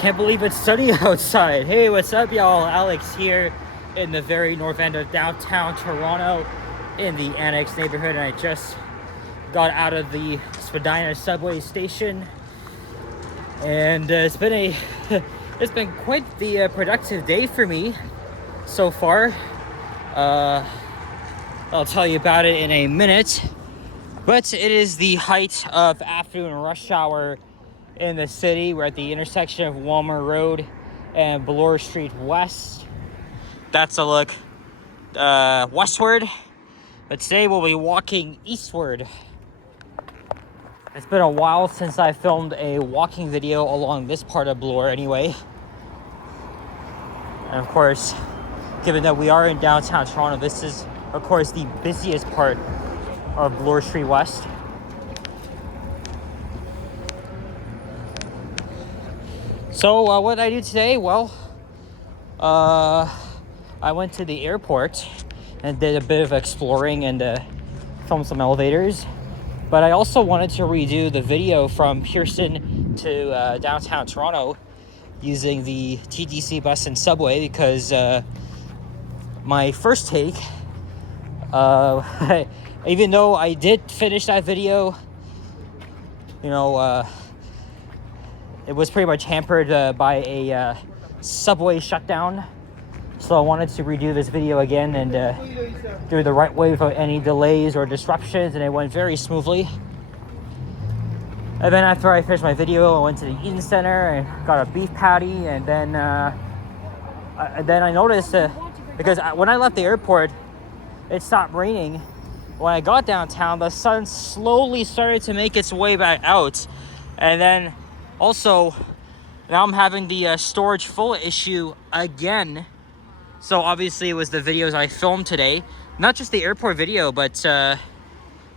Can't believe it's sunny outside. Hey, what's up, y'all? Alex here in the very north end of downtown Toronto in the Annex neighborhood, and I just got out of the Spadina subway station, and it's been quite the productive day for me so far. I'll tell you about it in a minute, but it is the height of afternoon rush hour in the city. We're at the intersection of Walmer Road and Bloor Street West. That's a look westward, but today we'll be walking eastward. It's been a while since I filmed a walking video along this part of Bloor anyway. And of course, given that we are in downtown Toronto, this is of course the busiest part of Bloor Street West. So what did I do today? Well, I went to the airport and did a bit of exploring and filmed some elevators. But I also wanted to redo the video from Pearson to downtown Toronto using the TTC bus and subway, because my first take, even though I did finish that video, it was pretty much hampered by a subway shutdown. So I wanted to redo this video again and do it the right way without any delays or disruptions, and it went very smoothly. And then after I finished my video, I went to the Eaton Center and got a beef patty, and then I noticed because when I left the airport, it stopped raining. When I got downtown, the sun slowly started to make its way back out, and then also, now I'm having the storage full issue again. So obviously it was the videos I filmed today. Not just the airport video, but I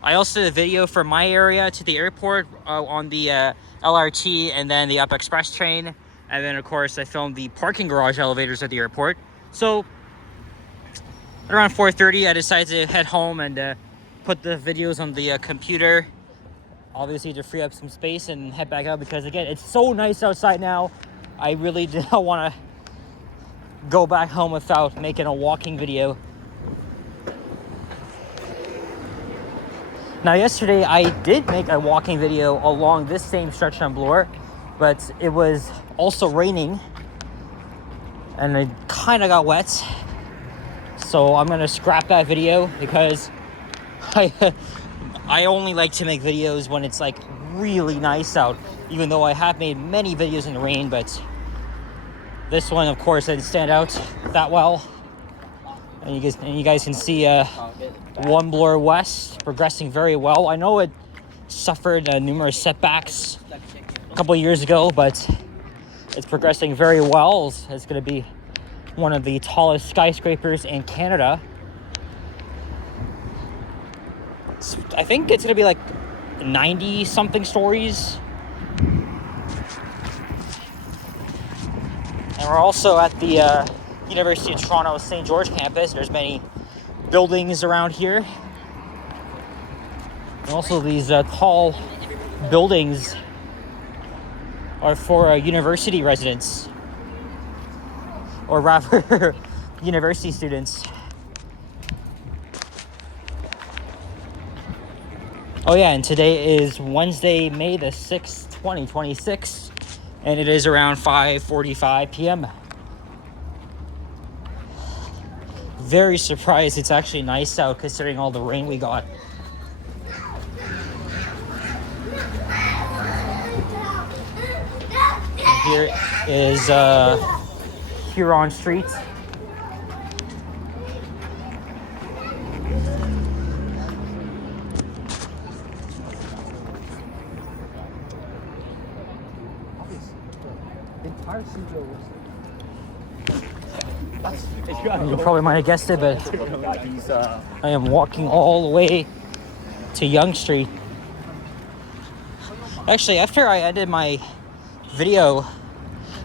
also did a video from my area to the airport on the LRT and then the Up Express train. And then of course I filmed the parking garage elevators at the airport. So around 4:30 I decided to head home and put the videos on the computer. Obviously to free up some space and head back out, because again, it's so nice outside now. I really don't want to go back home without making a walking video. Now yesterday I did make a walking video along this same stretch on Bloor, but it was also raining and it kind of got wet. So I'm gonna scrap that video, because I only like to make videos when it's like really nice out, even though I have made many videos in the rain, but this one of course didn't stand out that well. And you guys can see One Bloor West progressing very well. I know it suffered numerous setbacks a couple of years ago, but it's progressing very well. It's going to be one of the tallest skyscrapers in Canada. I think it's going to be like 90 something stories. And we're also at the University of Toronto St. George campus. There's many buildings around here. And also these tall buildings are for university residents, or rather university students. Oh yeah, and today is Wednesday, May the 6th, 2026, and it is around 5:45 p.m. Very surprised it's actually nice out considering all the rain we got. And here is Huron Street. You probably might have guessed it, but I am walking all the way to Yonge Street. Actually, after I ended my video,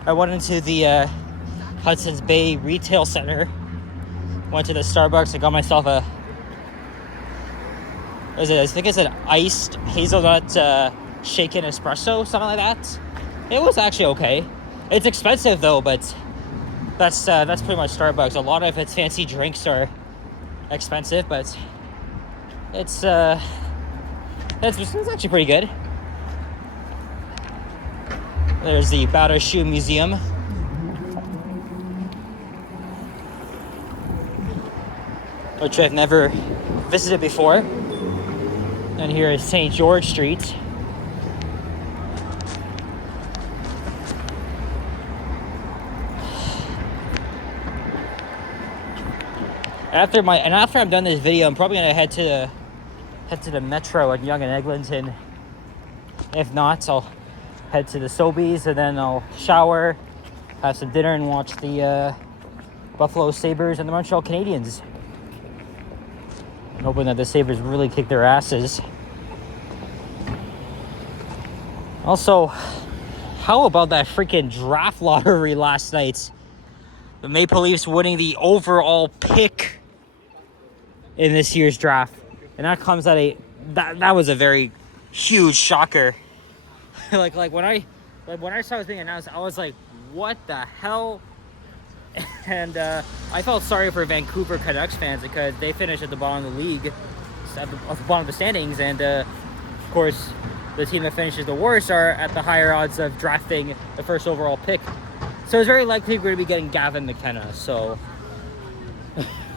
I went into the Hudson's Bay Retail Center, went to the Starbucks and got myself I think it's an iced hazelnut shaken espresso, something like that. It was actually okay. It's expensive though, but that's pretty much Starbucks. A lot of its fancy drinks are expensive, but it's actually pretty good. There's the Battle Shoe Museum. Which I've never visited before. And here is St. George Street. After I'm done this video, I'm probably gonna head to the Metro at Yonge and Eglinton. If not, I'll head to the Sobeys, and then I'll shower, have some dinner, and watch the Buffalo Sabres and the Montreal Canadiens. I'm hoping that the Sabres really kick their asses. Also, how about that freaking draft lottery last night? The Maple Leafs winning the overall pick in this year's draft. And that comes at that was a very huge shocker. like when I saw it was being announced, I was like, what the hell? And I felt sorry for Vancouver Canucks fans because they finished at the bottom of the league, at the bottom of the standings, and of course the team that finishes the worst are at the higher odds of drafting the first overall pick. So it's very likely we're going to be getting Gavin McKenna. So,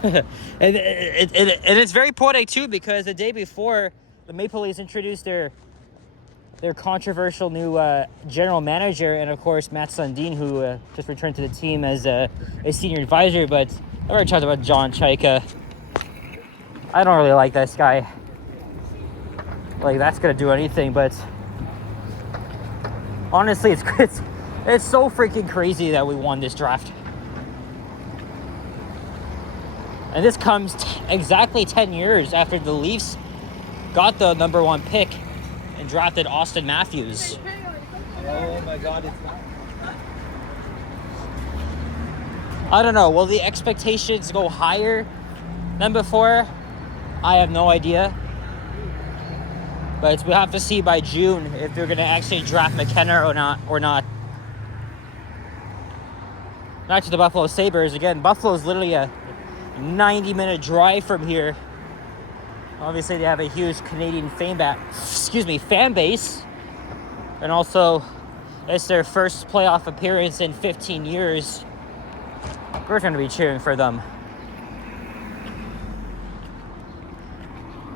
and it's very poetic too, because the day before the Maple Leafs introduced their controversial new general manager, and of course Matt Sundin, who just returned to the team as a senior advisor. But I've already talked about John Chaika. I don't really like this guy. Like, that's gonna do anything, but honestly, it's so freaking crazy that we won this draft. And this comes exactly 10 years after the Leafs got the number 1 pick and drafted Austin Matthews. Oh my God, it's not. I don't know. Will the expectations go higher than before? I have no idea. But we'll have to see by June if they're going to actually draft McKenna or not. Back to the Buffalo Sabres. Again, Buffalo's literally a 90-minute drive from here. Obviously, they have a huge Canadian fan base. And also, it's their first playoff appearance in 15 years. We're going to be cheering for them.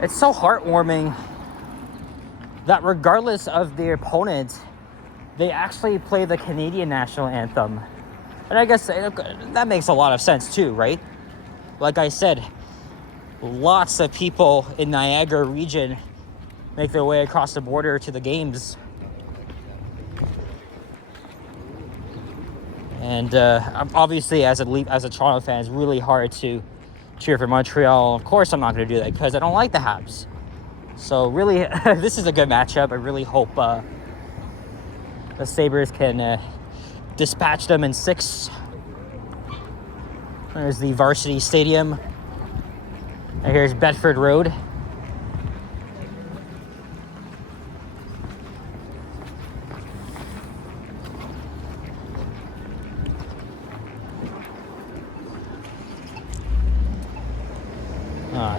It's so heartwarming that regardless of their opponent, they actually play the Canadian national anthem. And I guess that makes a lot of sense too, right? Like I said, lots of people in Niagara region make their way across the border to the games. And obviously, as a Toronto fan, it's really hard to cheer for Montreal. Of course, I'm not going to do that because I don't like the Habs. So really, this is a good matchup. I really hope the Sabres can dispatch them in 6. There's the Varsity Stadium. And here's Bedford Road.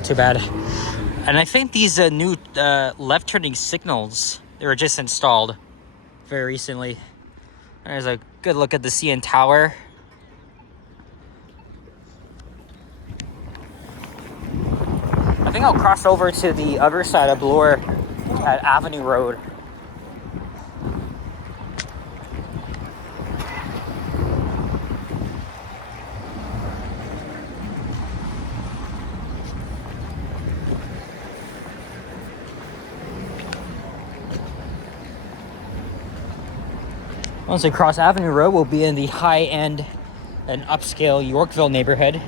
Too bad. And I think these new left-turning signals, they were just installed very recently. There's a good look at the CN Tower. I think I'll cross over to the other side of Bloor at Avenue Road. Once we cross Avenue Road, we'll be in the high-end and upscale Yorkville neighborhood.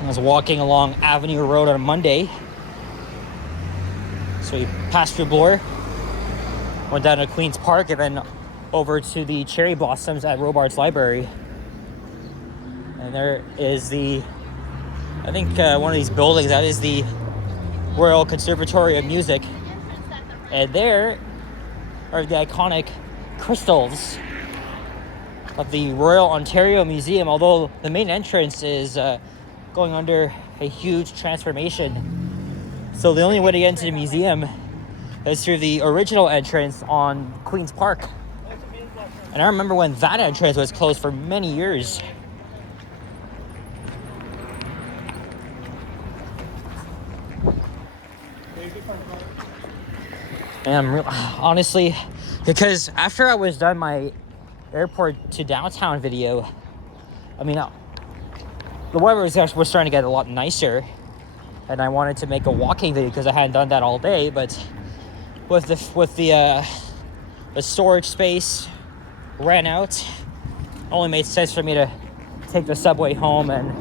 I was walking along Avenue Road on Monday. So we passed through Bloor, went down to Queen's Park, and then over to the cherry blossoms at Robarts Library. And there is I think one of these buildings, that is the Royal Conservatory of Music. And there or the iconic crystals of the Royal Ontario Museum, although the main entrance is going under a huge transformation. So the only way to get into the museum is through the original entrance on Queen's Park. And I remember when that entrance was closed for many years. And honestly, because after I was done my airport to downtown video, I mean, the weather was starting to get a lot nicer, and I wanted to make a walking video because I hadn't done that all day. But with the storage space ran out, it only made sense for me to take the subway home and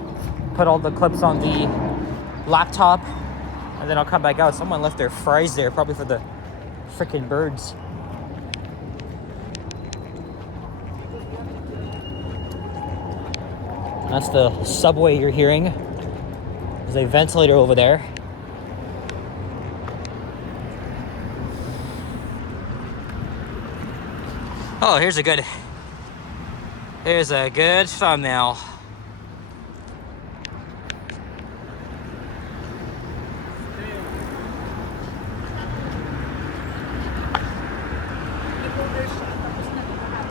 put all the clips on the laptop, and then I'll come back out. Someone left their fries there, probably for the freaking birds. That's the subway you're hearing. There's a ventilator over there. Oh, here's a good thumbnail.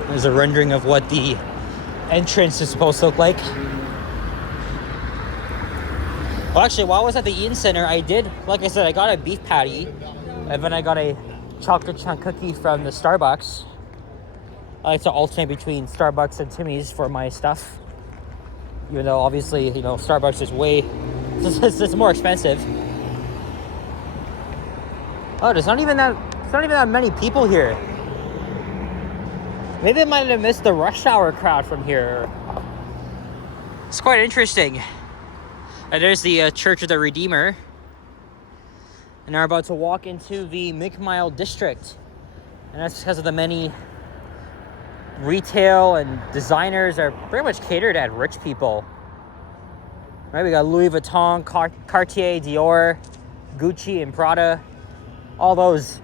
There's a rendering of what the entrance is supposed to look like. Well, actually, while I was at the Eaton Center, I got a beef patty, and then I got a chocolate chunk cookie from the Starbucks. I like to alternate between Starbucks and Timmy's for my stuff, even though obviously, you know, Starbucks is it's more expensive. Oh, there's not even that many people here. Maybe I might have missed the rush hour crowd from here. It's quite interesting. And there's the Church of the Redeemer. And we're about to walk into the McMile district. And that's because of the many retail and designers are pretty much catered at rich people. Right, we got Louis Vuitton, Cartier, Dior, Gucci, and Prada. All those.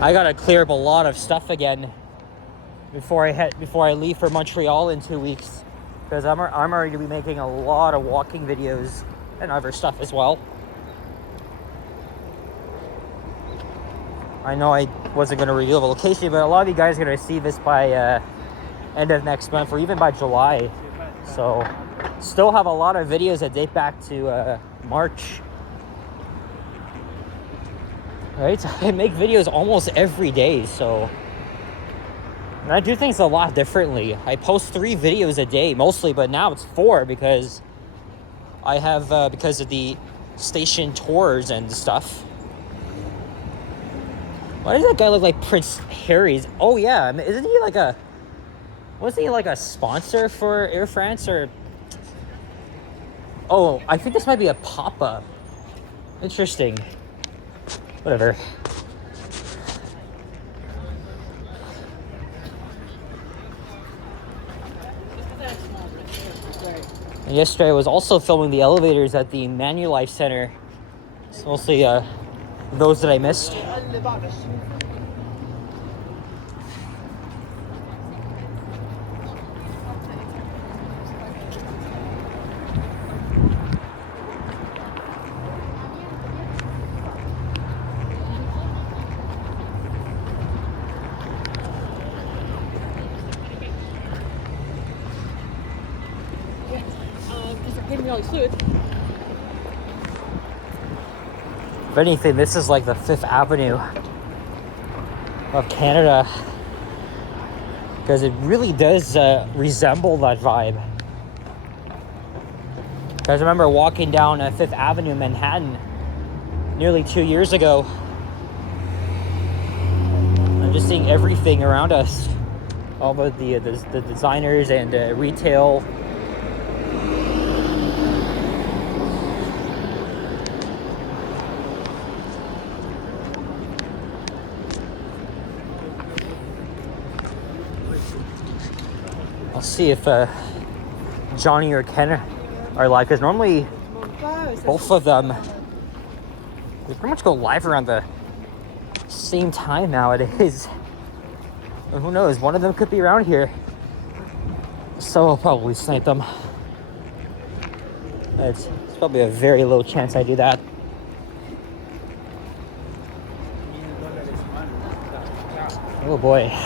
I gotta clear up a lot of stuff again before I leave for Montreal in 2 weeks, because I'm already gonna be making a lot of walking videos and other stuff as well. I know I wasn't gonna reveal the location, but a lot of you guys are gonna see this by end of next month or even by July. So still have a lot of videos that date back to March. Right, so I make videos almost every day, so, and I do things a lot differently. I post 3 videos a day mostly, but now it's 4 because I have because of the station tours and stuff. Why does that guy look like Prince Harry's? Oh yeah, I mean, wasn't he like a sponsor for Air France? Or oh, I think this might be a pop-up. Interesting. Whatever. And yesterday I was also filming the elevators at the Manulife Center. It's mostly those that I missed. If anything, this is like the Fifth Avenue of Canada, because it really does resemble that vibe. Guys, I remember walking down Fifth Avenue in Manhattan nearly 2 years ago. I'm just seeing everything around us, all the designers and retail. I'll see if Johnny or Ken are live, because normally both of them, they pretty much go live around the same time nowadays. And who knows, one of them could be around here, so I'll probably snipe them. It's probably a very low chance I do that. Oh boy.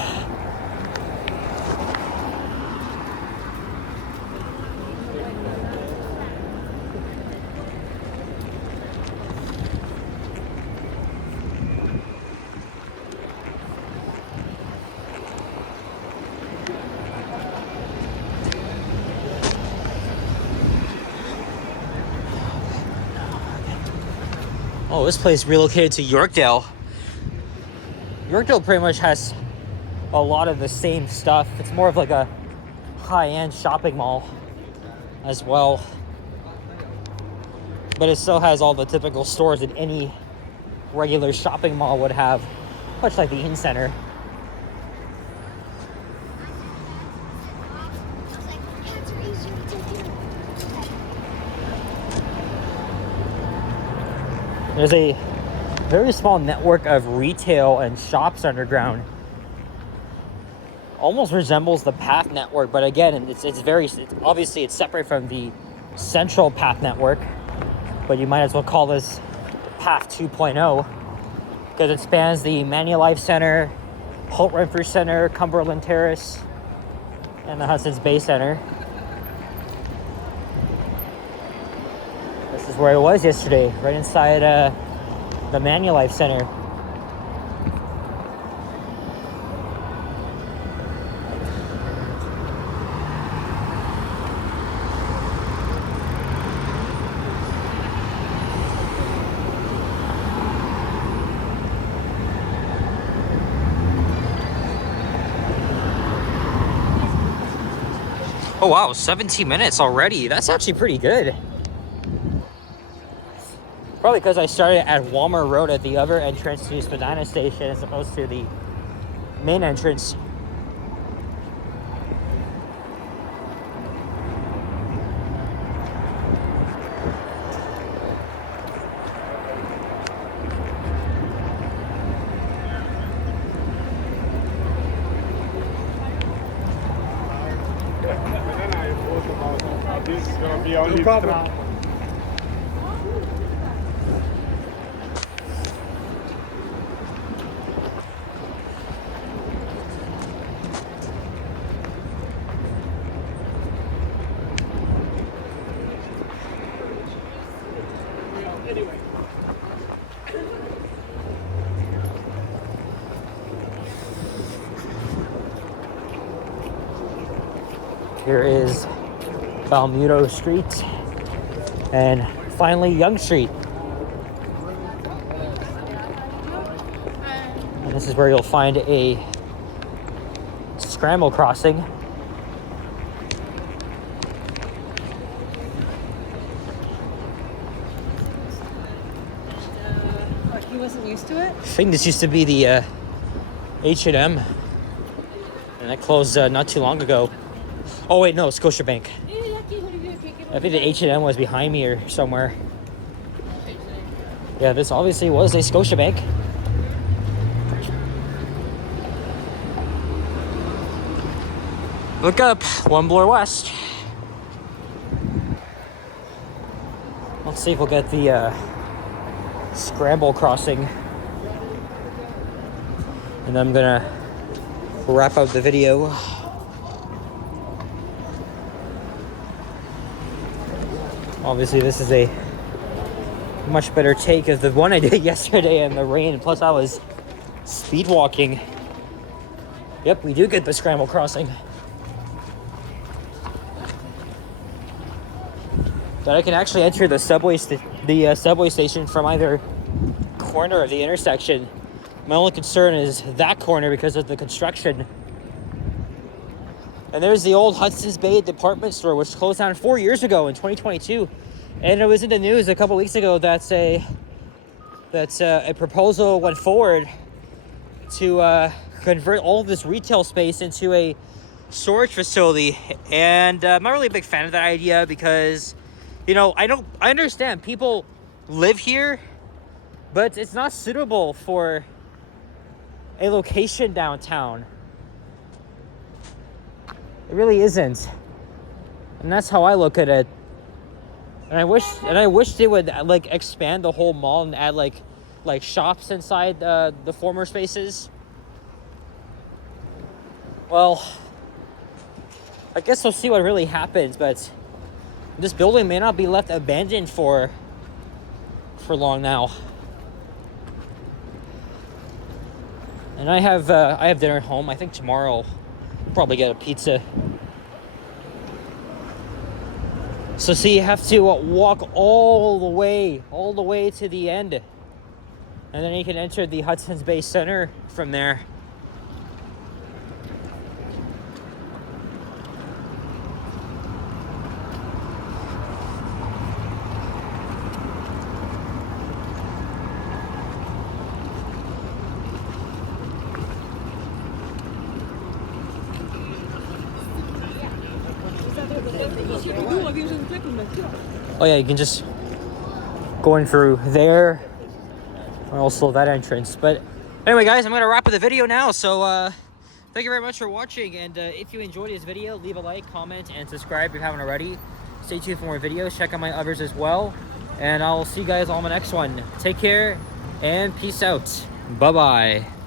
Oh, this place relocated to Yorkville. Yorkville pretty much has a lot of the same stuff. It's more of like a high-end shopping mall as well. But it still has all the typical stores that any regular shopping mall would have, much like the Inn Center. There's a very small network of retail and shops underground. Almost resembles the path network, but again, it's obviously it's separate from the central path network. But you might as well call this path 2.0 because it spans the Manulife Center, Holt Renfrew Center, Cumberland Terrace, and the Hudson's Bay Center. This is where I was yesterday, right inside the Manulife Center. Oh wow, 17 minutes already. That's actually pretty good. Probably because I started at Walmer Road at the other entrance to Spadina Station as opposed to the main entrance. This is gonna be only problem. Here is Balmuto Street and finally Young Street. And this is where you'll find a scramble crossing. He wasn't used to it? I think this used to be the H&M, and that closed not too long ago. Oh wait, no, Scotiabank. I think the H&M was behind me or somewhere. Yeah, this obviously was a Scotiabank. Look up, One Bloor West. Let's see if we'll get the scramble crossing. And I'm gonna wrap up the video. Obviously, this is a much better take of the one I did yesterday in the rain. Plus, I was speed walking. Yep, we do get the scramble crossing. But I can actually enter the subway station from either corner of the intersection. My only concern is that corner because of the construction. And there's the old Hudson's Bay department store, which closed down 4 years ago in 2022. And it was in the news a couple weeks ago that a proposal went forward to convert all of this retail space into a storage facility. And I'm not really a big fan of that idea because You know, I understand people live here, but it's not suitable for a location downtown. It really isn't. And that's how I look at it. And I wish they would like expand the whole mall and add like shops inside the former spaces. Well, I guess we'll see what really happens, but this building may not be left abandoned for long now. And I have dinner at home. I think tomorrow I'll probably get a pizza. So see, you have to walk all the way to the end. And then you can enter the Hudson's Bay Center from there. Oh yeah, you can just go in through there, and also that entrance. But anyway, guys, I'm gonna wrap up the video now. So thank you very much for watching, and if you enjoyed this video, leave a like, comment, and subscribe if you haven't already. Stay tuned for more videos. Check out my others as well, and I'll see you guys on the next one. Take care and peace out. Bye bye.